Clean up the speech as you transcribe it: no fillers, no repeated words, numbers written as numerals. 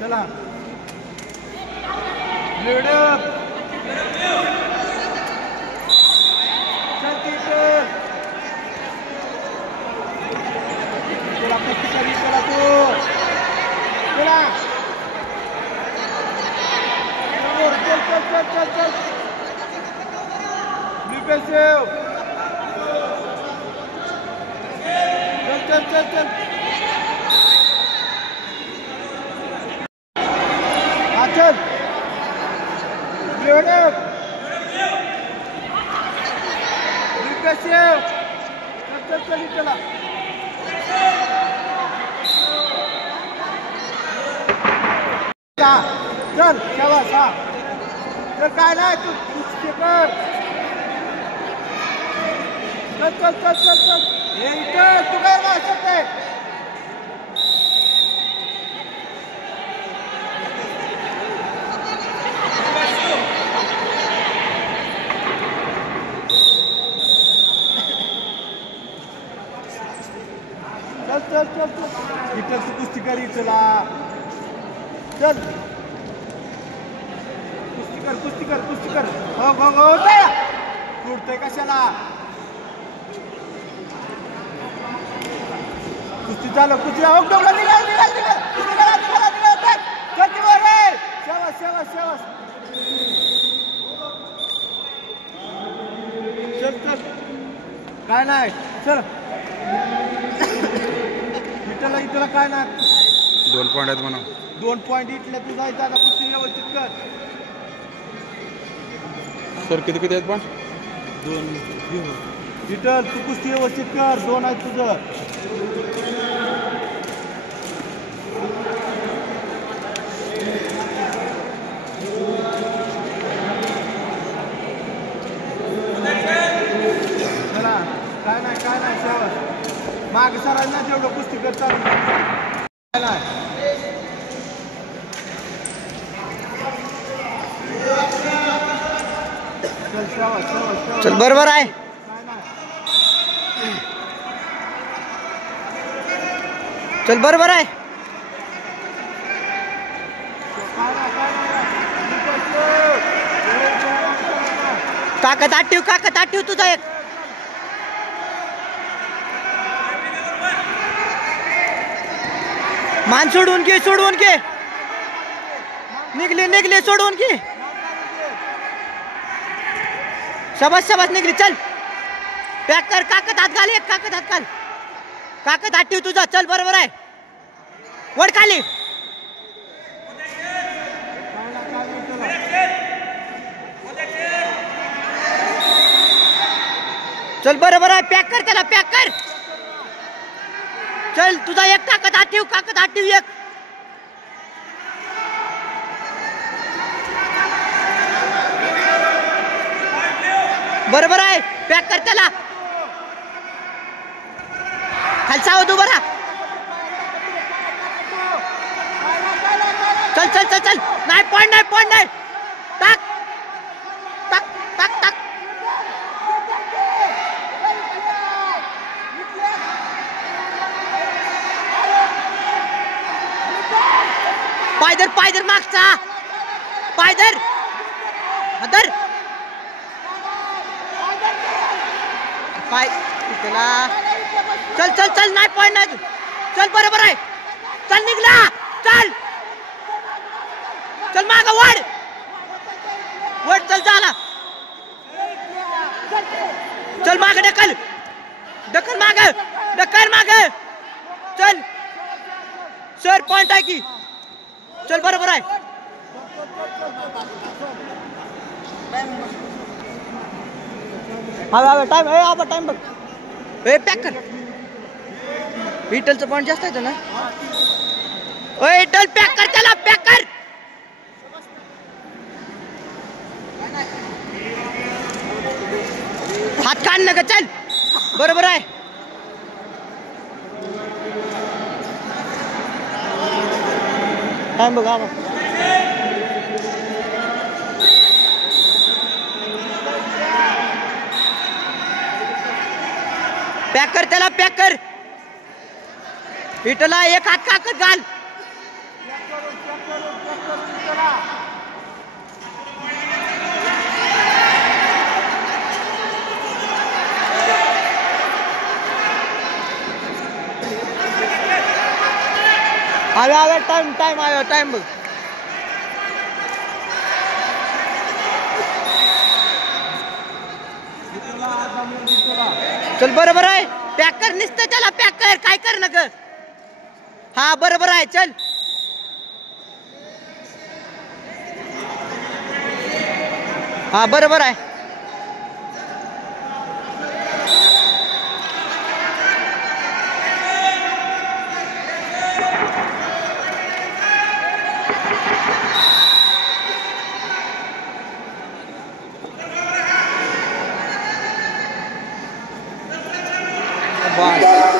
चला लेडअप चल कीपर चला पत्ती चला तू चला चल चल चल चल चल डिफेंसिव चल चल चल चल लेडअप डिफेंसिव चल चल चला चल शाबास हा चल काय नाही तू कुस्ती कर चल चल चल चल चल हे इथं तू काय नाही शकते चल चल चल चल इथं तू कुस्ती कर चला चल कुस्ती कर हो हो हो उडतोय कशाला कुस्ती चालू कुस्ती हो डोंगला निघाल निघाल निघाल निघाल निघाल निघाल चल वर रे शाबास शाबास शाबास चल चल काय नाही चल इथला काय नाही 2 पॉइंट आहेत म्हणा 2 पॉइंट इथल्या तू जायचं आता कुस्ती व्यवस्थित कर सर किती किती आहेत पण 2 विठ्ठल तू कुस्ती व्यवस्थित कर 2 आहेत तुझं चला काय नाही शेवट माग सरांना जेवढं कुस्ती करतात काय नाही चल बरोबर आहे चल बरोबर आहे काकत आठव तुझा एक मान सोडून घे निघले सोडून घे शाबास निघली चल पॅक कर काकत हात घाल एक काकत हात ठेव तुझा चल बरोबर आहे वड खाली चल बरोबर आहे पॅक कर त्याला पॅक कर चल तुझा एक काकत हात ठेव एक बरोबर आहे पॅक कर त्याला खालचा होतो बरा चल चल चल चल नाही पॉइंट नाही टाक पायदर मागचा पायदर अदर पाय त्याला चल नाही पॉइंट नाही चल बरोबर आहे चल निघला चल माग वड चल झाला चल माग ढकल माग चल सर पॉइंट आहे की चल बरोबर आहे टाइम बघ पॅक कर विठ्ठलचं पॉइंट जास्त आहे ना विठ्ठल पॅक कर त्याला पॅक कर हात काढ ना चल बरोबर आहे टाइम बघा पॅक कर त्याला पॅक कर विठ्ठला एक हात काकत घाल चला. आवे टाइम टाइम आयो टाइम बघ. चल बरोबर आहे. पॅक कर निसतं त्याला पॅक कर. काय कर ना ग. हा बरोबर आहे चल. हा बरोबर आहे. बस